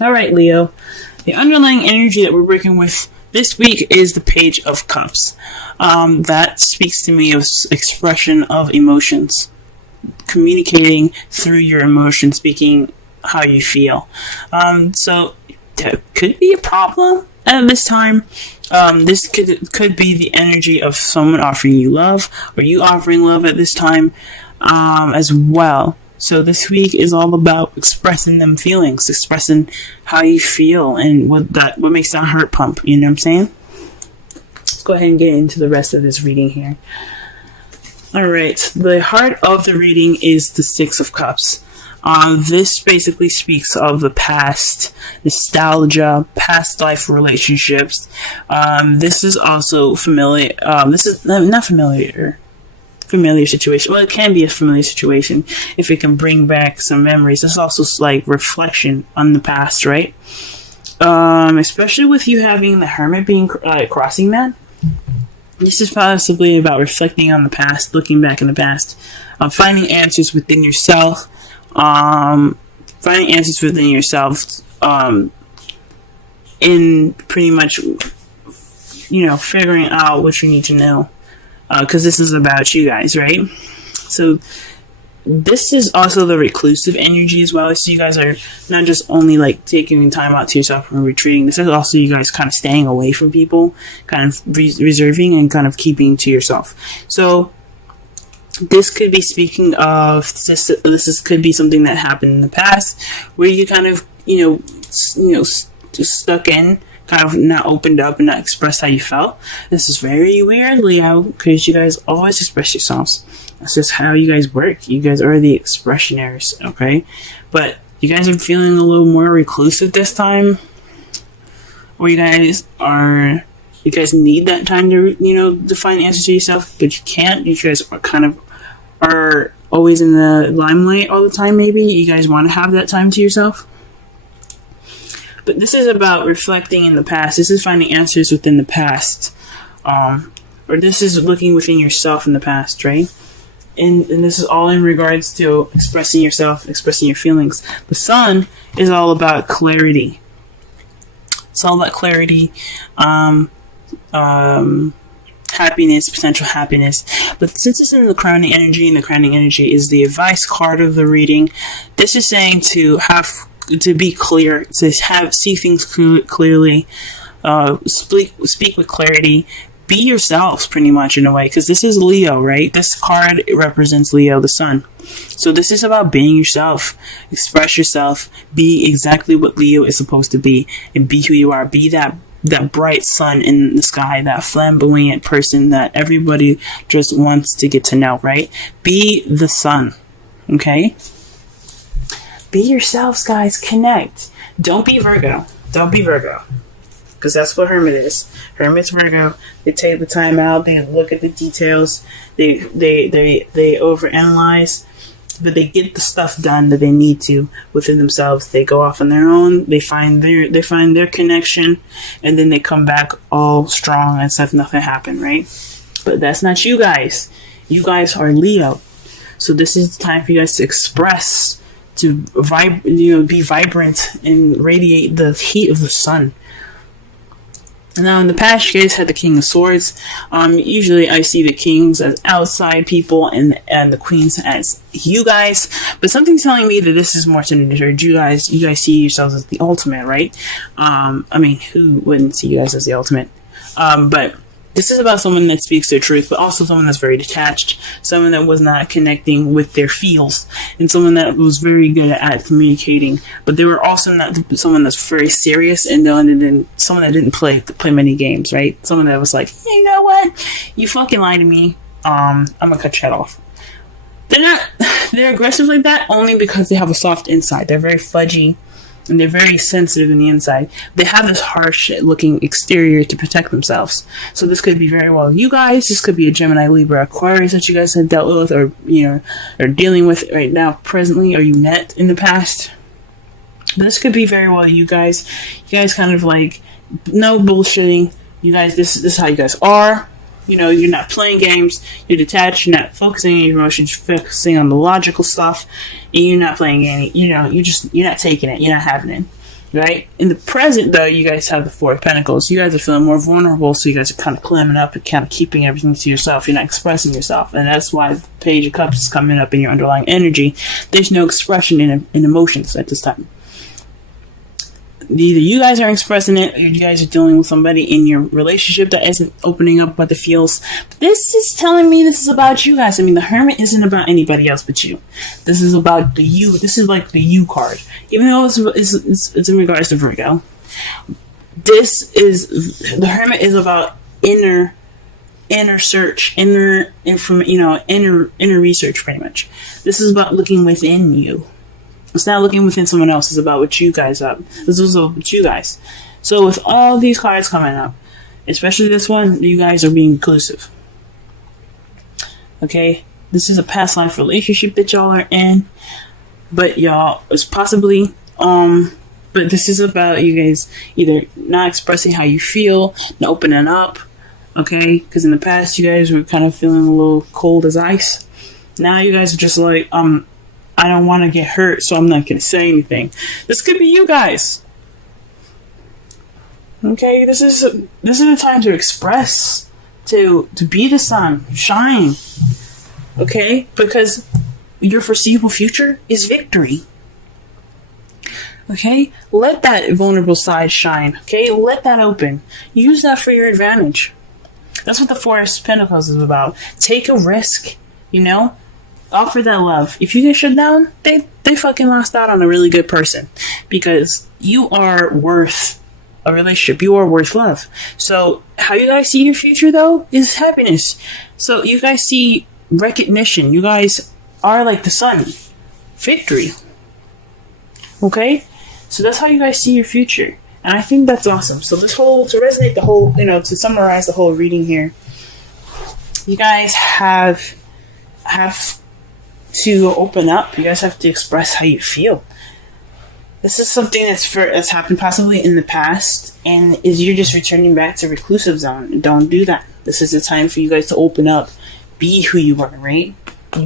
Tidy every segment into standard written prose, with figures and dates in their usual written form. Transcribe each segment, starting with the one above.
All right, Leo. The underlying energy that we're working with this week is the Page of Cups. That speaks to me of expression of emotions, communicating through your emotions, speaking how you feel. So that could be a problem at this time. This could be the energy of someone offering you love, or you offering love at this time as well. So this week is all about expressing them feelings, expressing how you feel, and what makes that heart pump. You know what I'm saying? Let's go ahead and get into the rest of this reading here. All right, the heart of the reading is the Six of Cups. This basically speaks of the past, nostalgia, past life relationships. This is also familiar. This is not familiar situation. Well, it can be a familiar situation if it can bring back some memories. It's also like reflection on the past, right? Especially with you having the Hermit being crossing that. This is possibly about reflecting on the past, looking back in the past, finding answers within yourself, in pretty much, figuring out what you need to know. Because this is about you guys, right? So this is also the reclusive energy as well. So you guys are not just only like taking time out to yourself and retreating. This is also you guys kind of staying away from people, kind of reserving and kind of keeping to yourself. So this could be speaking of could be something that happened in the past where you kind of just stuck in, kind of not opened up and not expressed how you felt. This is very weird, Leo, because you guys always express yourselves. That's just how you guys work. You guys are the expressionaires, okay? But you guys are feeling a little more reclusive this time, or you guys need that time to find answers to yourself, but you can't. You guys are always in the limelight all the time. Maybe you guys want to have that time to yourself. But this is about reflecting in the past. This is finding answers within the past. Or this is looking within yourself in the past, right? And this is all in regards to expressing yourself, expressing your feelings. The Sun is all about clarity. It's all about clarity, happiness, potential happiness. But since it's in the crowning energy, and the crowning energy is the advice card of the reading, this is saying to be clear, to see things clearly, speak with clarity, be yourselves pretty much in a way, because this is Leo, right? This card represents Leo, the Sun. So this is about being yourself, express yourself, be exactly what Leo is supposed to be, and be who you are. Be that bright sun in the sky, that flamboyant person that everybody just wants to get to know, right? Be the sun, okay? Be yourselves, guys. Connect. Don't be Virgo. Because that's what Hermit is. Hermit's Virgo. They take the time out. They look at the details. They overanalyze. But they get the stuff done that they need to within themselves. They go off on their own. They find their connection. And then they come back all strong as if nothing happened, right? But that's not you guys. You guys are Leo. So this is the time for you guys to express, to be vibrant and radiate the heat of the sun. Now, in the past, you guys had the King of Swords. Usually, I see the kings as outside people and the queens as you guys. But something's telling me that this is more centered. You guys see yourselves as the ultimate, right? Who wouldn't see you guys as the ultimate? But this is about someone that speaks their truth, but also someone that's very detached, someone that was not connecting with their feels, and someone that was very good at communicating. But they were also not someone that's very serious, and then someone that didn't play many games, right? Someone that was like, hey, you know what? You fucking lied to me. I'm gonna cut your head off. They're aggressive like that only because they have a soft inside. They're very fudgy. And they're very sensitive in the inside. They have this harsh looking exterior to protect themselves. So this could be very well you guys. This could be a Gemini, Libra, Aquarius that you guys have dealt with, or are dealing with right now presently, or you met in the past. But this could be very well you guys. You guys kind of like no bullshitting. You guys, this is how you guys are. You're not playing games. You're detached. You're not focusing on your emotions. You're focusing on the logical stuff, and you're not playing any. You're not taking it. You're not having it. right? In the present, though, you guys have the Four of Pentacles. You guys are feeling more vulnerable, so you guys are kind of clamming up and kind of keeping everything to yourself. You're not expressing yourself, and that's why the Page of Cups is coming up in your underlying energy. There's no expression in emotions at this time. Either you guys are expressing it, or you guys are dealing with somebody in your relationship that isn't opening up what it feels. But this is telling me this is about you guys. I mean, the Hermit isn't about anybody else but you. This is about the you. This is like the you card. Even though it's in regards to Virgo. This is, the Hermit is about inner search, inner research, pretty much. This is about looking within you. It's not looking within someone else. It's about what you guys up. This is about you guys. So with all these cards coming up, especially this one, you guys are being inclusive. Okay? This is a past life relationship that y'all are in. But y'all, it's possibly, but this is about you guys either not expressing how you feel, not opening up. Okay? Because in the past, you guys were kind of feeling a little cold as ice. Now you guys are just like, I don't want to get hurt, so I'm not going to say anything. This could be you guys. Okay, this is a time to express, to be the sun, shine. Okay, because your foreseeable future is victory. Okay, let that vulnerable side shine. Okay, let that open. Use that for your advantage. That's what the Four of Pentacles is about. Take a risk, Offer that love. If you get shut down, they fucking lost out on a really good person. Because you are worth a relationship. You are worth love. So how you guys see your future, though, is happiness. So you guys see recognition. You guys are like the sun. Victory. Okay? So that's how you guys see your future. And I think that's awesome. So to resonate the whole, to summarize the whole reading here, you guys have to open up. You guys have to express how you feel. This is something that's happened possibly in the past, and you're just returning back to reclusive zone. Don't do that. This is the time for you guys to open up. Be who you are, right?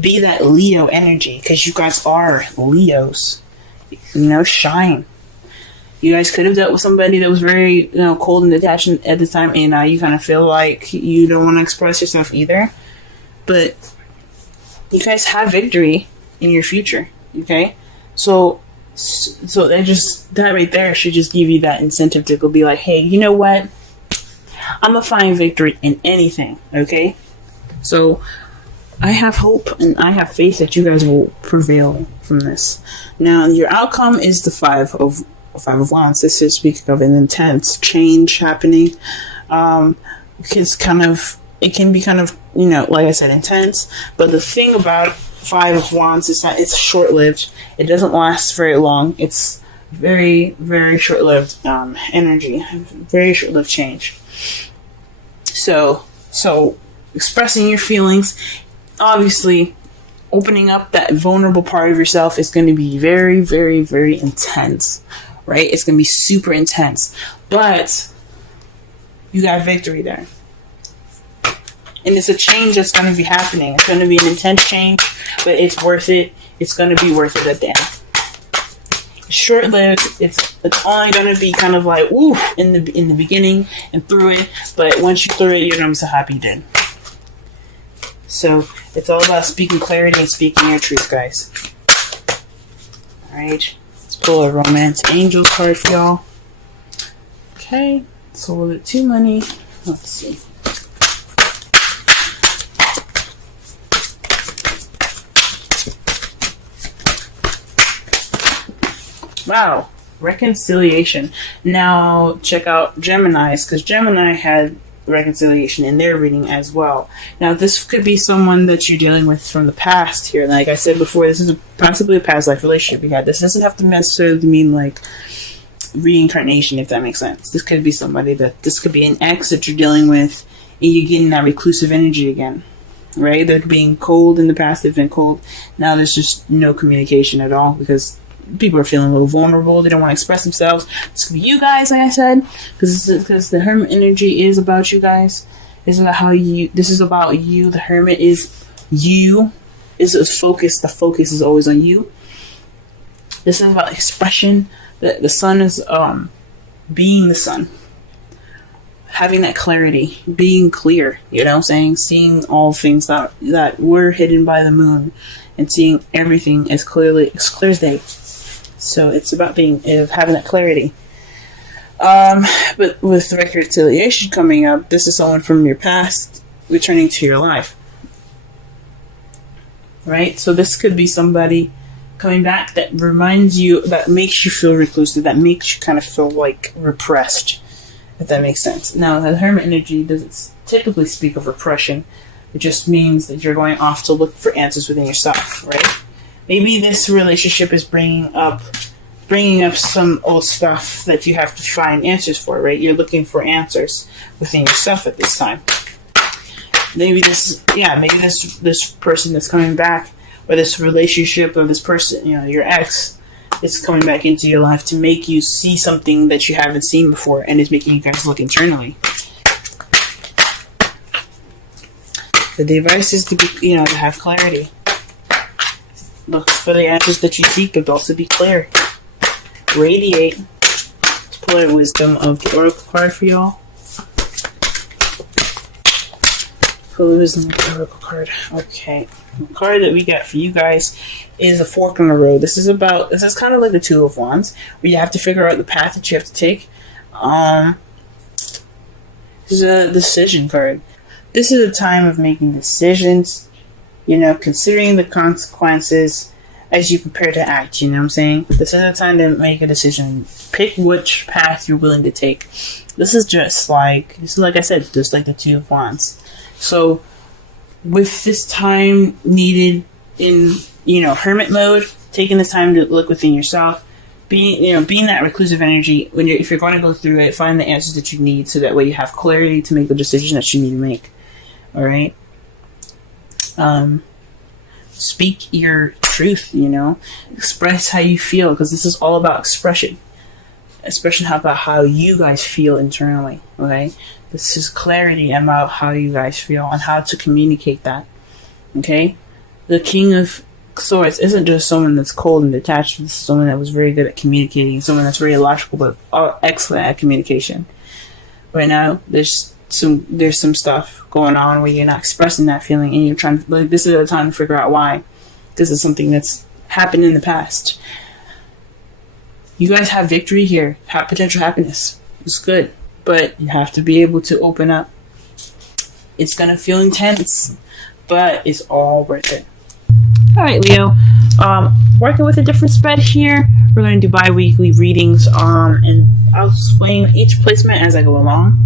Be that Leo energy, because you guys are Leos. Shine. You guys could have dealt with somebody that was very, cold and detached at the time, and now you kind of feel like you don't want to express yourself either. But you guys have victory in your future, okay? So that right there should just give you that incentive to go be like, hey, you know what? I'm gonna find victory in anything, okay? So I have hope and I have faith that you guys will prevail from this. Now, your outcome is the Five of Wands. This is speaking of an intense change happening. It can be kind of, like I said, intense. But the thing about Five of Wands is that it's short-lived. It doesn't last very long. It's very, very short-lived energy. Very short-lived change. So expressing your feelings, obviously, opening up that vulnerable part of yourself is going to be very, very, very intense. Right? It's going to be super intense. But you got victory there. And it's a change that's going to be happening. It's going to be an intense change, but it's worth it. It's going to be worth it at the end. Short-lived. It's only going to be kind of like, ooh, in the beginning and through it. But once you through it, you're going to be so happy you did. So it's all about speaking clarity and speaking your truth, guys. Alright. Let's pull a Romance Angels card for y'all. Okay. So we'll get 2 money. Let's see. Wow, reconciliation. Now check out Gemini's, because Gemini had reconciliation in their reading as well. Now this could be someone that you're dealing with from the past here. Like I said before, this is possibly a past life relationship you had. This doesn't have to necessarily mean like reincarnation, if that makes sense. This could be this could be an ex that you're dealing with, and you're getting that reclusive energy again. Right? They're being cold in the past, they've been cold. Now there's just no communication at all, because people are feeling a little vulnerable. They don't want to express themselves. This could be you guys, like I said, because the Hermit energy is about you guys. This is about you. The Hermit is you. Is a focus. The focus is always on you. This is about expression. The sun is being the sun, having that clarity, being clear, you know what I'm saying? Seeing all things that were hidden by the moon, and seeing everything as clearly as clear as day. So it's about having that clarity. But with the reconciliation coming up, this is someone from your past returning to your life. Right? So this could be somebody coming back that reminds you, that makes you feel reclusive, that makes you kind of feel like repressed, if that makes sense. Now, the hermit energy doesn't typically speak of repression. It just means that you're going off to look for answers within yourself, right? Maybe this relationship is bringing up some old stuff that you have to find answers for, right? You're looking for answers within yourself at this time. Maybe this person that's coming back, or this relationship, or this person, your ex, is coming back into your life to make you see something that you haven't seen before, and is making you guys look internally. The device is to be, to have clarity. Look for the answers that you seek, but also be clear. Radiate. Let's pull out wisdom of the oracle card for y'all. Pull the wisdom of the oracle card. Okay. The card that we got for you guys is a fork in the road. This is kind of like the Two of Wands, where you have to figure out the path that you have to take. This is a decision card. This is a time of making decisions, considering the consequences as you prepare to act, you know what I'm saying? This is a time to make a decision. Pick which path you're willing to take. This is like I said, just like the Two of Wands. So, with this time needed in, hermit mode, taking the time to look within yourself, being that reclusive energy, if you're going to go through it, find the answers that you need, so that way you have clarity to make the decision that you need to make. All right. Speak your truth. Express how you feel, because this is all about expression. Expression about how you guys feel internally. Okay. This is clarity about how you guys feel and how to communicate that. Okay. The King of Swords isn't just someone that's cold and detached. This is someone that was very good at communicating. Someone that's very logical, but excellent at communication. Right now, there's some stuff going on where you're not expressing that feeling, and you're trying to, this is a time to figure out why. This is something that's happened in the past. You guys have victory here, have potential happiness. It's good, but you have to be able to open up. It's gonna feel intense, but it's all worth it. Alright, Leo. Working with a different spread here. We're going to do bi-weekly readings, and I'll explain each placement as I go along.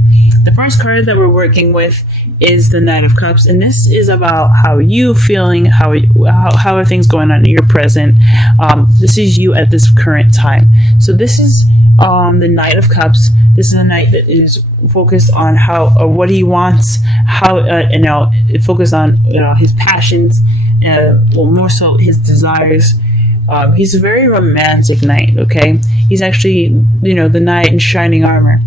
The first card that we're working with is the Knight of Cups, and this is about how you feeling, how are things going on in your present. This is you at this current time. So this is the Knight of Cups. This is a knight that is focused on what he wants, focused on his passions, more so his desires. He's a very romantic knight. Okay, he's actually the knight in shining armor.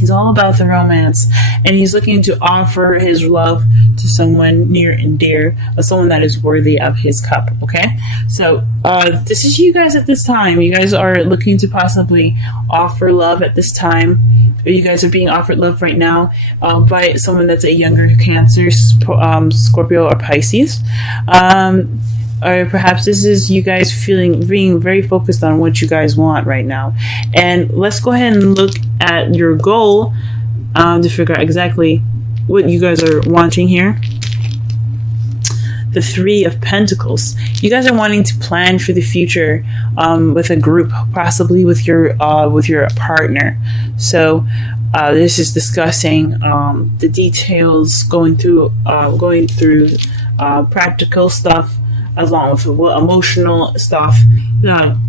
He's all about the romance, and he's looking to offer his love to someone near and dear, or someone that is worthy of his cup. Okay, so this is you guys at this time. You guys are looking to possibly offer love at this time, or you guys are being offered love right now by someone that's a younger Cancer, Scorpio, or Pisces. Or perhaps this is you guys being very focused on what you guys want right now. And let's go ahead and look at your goal to figure out exactly what you guys are wanting here. The Three of Pentacles. You guys are wanting to plan for the future with a group, possibly with your partner. So this is discussing the details, going through practical stuff, along with emotional stuff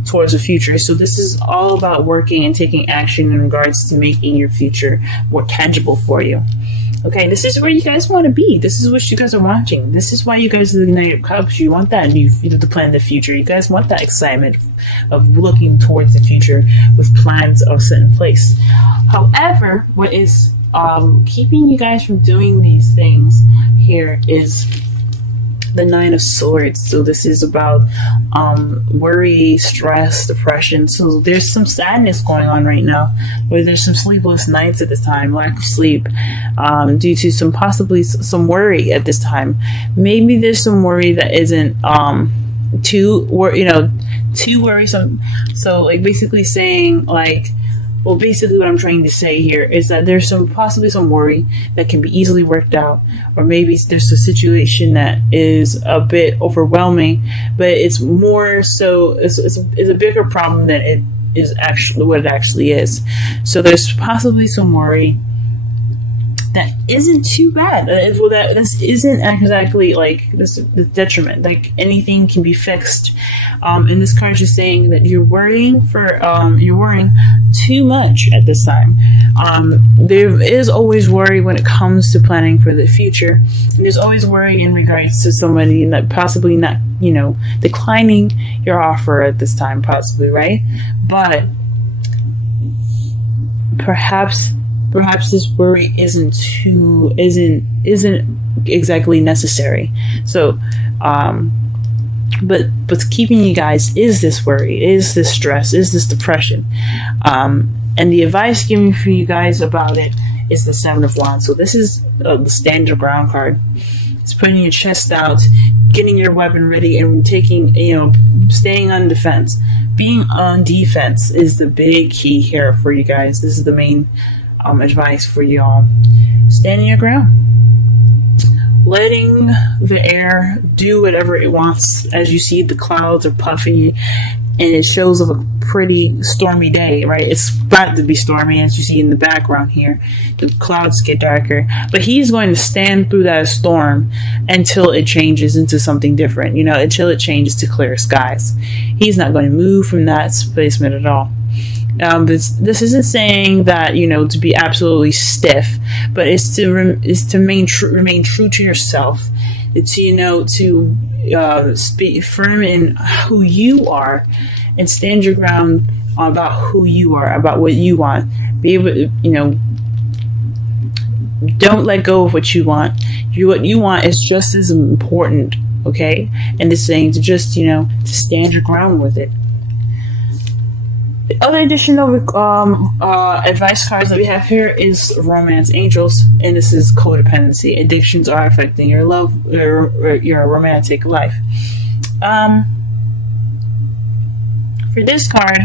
towards the future. So this is all about working and taking action in regards to making your future more tangible for you. Okay, this is where you guys want to be. This is what you guys are watching. This is why you guys are the Knight of Cups. You want that to plan the future. You guys want that excitement of looking towards the future with plans of set in place. However, what is keeping you guys from doing these things here is the Nine of Swords. So this is about worry, stress, depression. So there's some sadness going on right now, where there's some sleepless nights at this time, lack of sleep, due to possibly some worry at this time. Maybe there's some worry that isn't too worrisome. So like basically saying like, well, basically what I'm trying to say here is that there's possibly some worry that can be easily worked out, or maybe there's a situation that is a bit overwhelming, but it's more so it's a bigger problem than it is actually what it actually is. So there's possibly some worry that isn't too bad. Well, that this isn't exactly like this detriment. Like anything can be fixed. And this card is saying that you're worrying too much at this time. There is always worry when it comes to planning for the future. And there's always worry in regards to somebody that possibly not, declining your offer at this time, possibly, right? But perhaps this worry isn't exactly necessary. So, but what's keeping you guys is this worry, is this stress, is this depression, and the advice given for you guys about it is the Seven of Wands. So this is the stand your ground card. It's putting your chest out, getting your weapon ready, and staying on defense. Being on defense is the big key here for you guys. This is the main advice for y'all. Standing your ground, letting the air do whatever it wants. As you see, the clouds are puffy, and it shows of a pretty stormy day, right? It's about to be stormy, as you see in the background here. The clouds get darker, but he's going to stand through that storm until it changes into something different, until it changes to clear skies. He's not going to move from that placement at all. This isn't saying that to be absolutely stiff, but it's to remain true to yourself. It's to be firm in who you are, and stand your ground about who you are, about what you want. Be able to, don't let go of what you want. What you want is just as important, okay? And it's saying to just to stand your ground with it. The other additional advice cards that we have here is Romance Angels, and this is codependency. Addictions are affecting your love, your romantic life. For this card,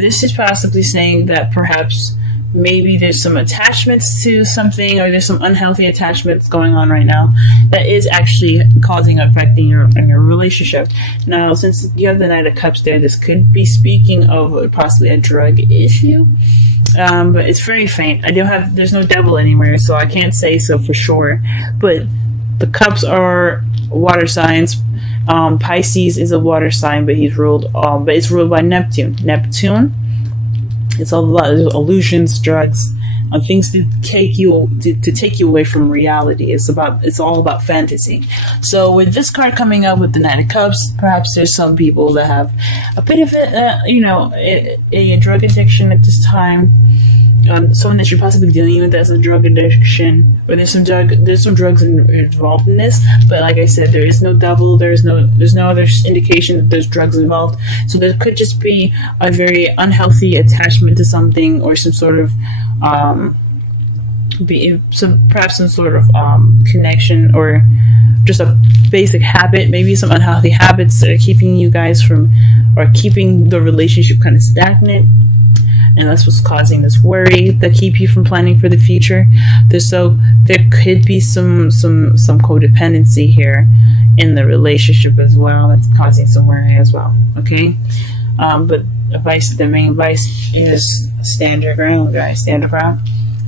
this is possibly saying that perhaps maybe there's some attachments to something, or there's some unhealthy attachments going on right now that is actually affecting your relationship. Now, since you have the Knight of Cups there, this could be speaking of possibly a drug issue, but it's very faint. There's no devil anywhere, so I can't say so for sure, but the cups are water signs. Pisces is a water sign, but it's ruled by Neptune. It's all about illusions, drugs, things to take you away from reality. It's all about fantasy. So with this card coming up with the Knight of Cups, perhaps there's some people that have a bit of a drug addiction at this time. Someone that you're possibly dealing with as a drug addiction, or there's some drugs involved in this. But like I said, there is no devil. There's no other indication that there's drugs involved. So there could just be a very unhealthy attachment to something, or some sort of perhaps some sort of connection, or just a basic habit. Maybe some unhealthy habits that are keeping you guys keeping the relationship kind of stagnant. And that's what's causing this worry that keep you from planning for the future. There could be some codependency here in the relationship as well. That's causing some worry as well. Okay, but the main advice is stand your ground, guys. Stand your ground.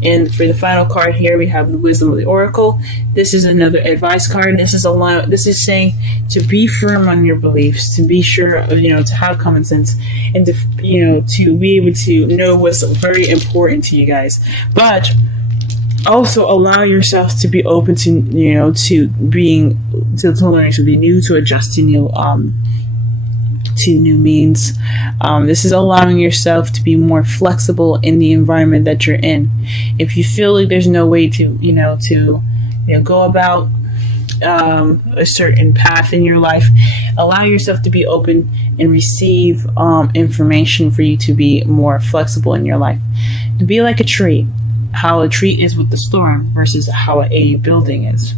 And for the final card here, we have the Wisdom of the Oracle. This is another advice card. This is saying to be firm on your beliefs, to be sure, to have common sense, and to be able to know what's very important to you guys. But also allow yourself to be open to learning something new, to adjust to new means. This is allowing yourself to be more flexible in the environment that you're in. If you feel like there's no way to go about a certain path in your life. Allow yourself to be open and receive information for you to be more flexible in your life. To be like a tree, how a tree is with the storm versus how a building is.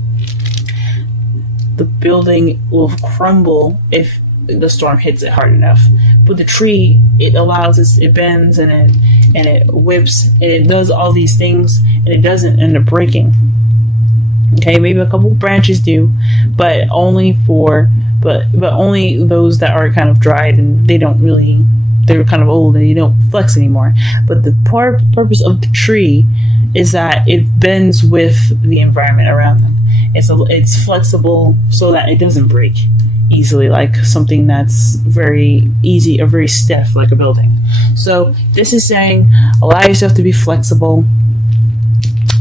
The building will crumble if the storm hits it hard enough, but the tree, it allows it bends and it whips and it does all these things and it doesn't end up breaking. Okay, maybe a couple branches do, but only those that are kind of dried and they're kind of old and you don't flex anymore. But the purpose of the tree is that it bends with the environment around them. It's flexible so that it doesn't break easily, like something that's very easy or very stiff, like a building. So this is saying, allow yourself to be flexible.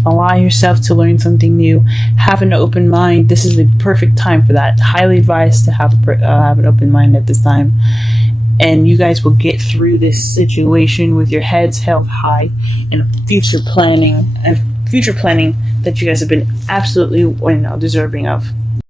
Allow yourself to learn something new. Have an open mind. This is the perfect time for that. Highly advised to have an open mind at this time. And you guys will get through this situation with your heads held high and future planning that you guys have been absolutely deserving of.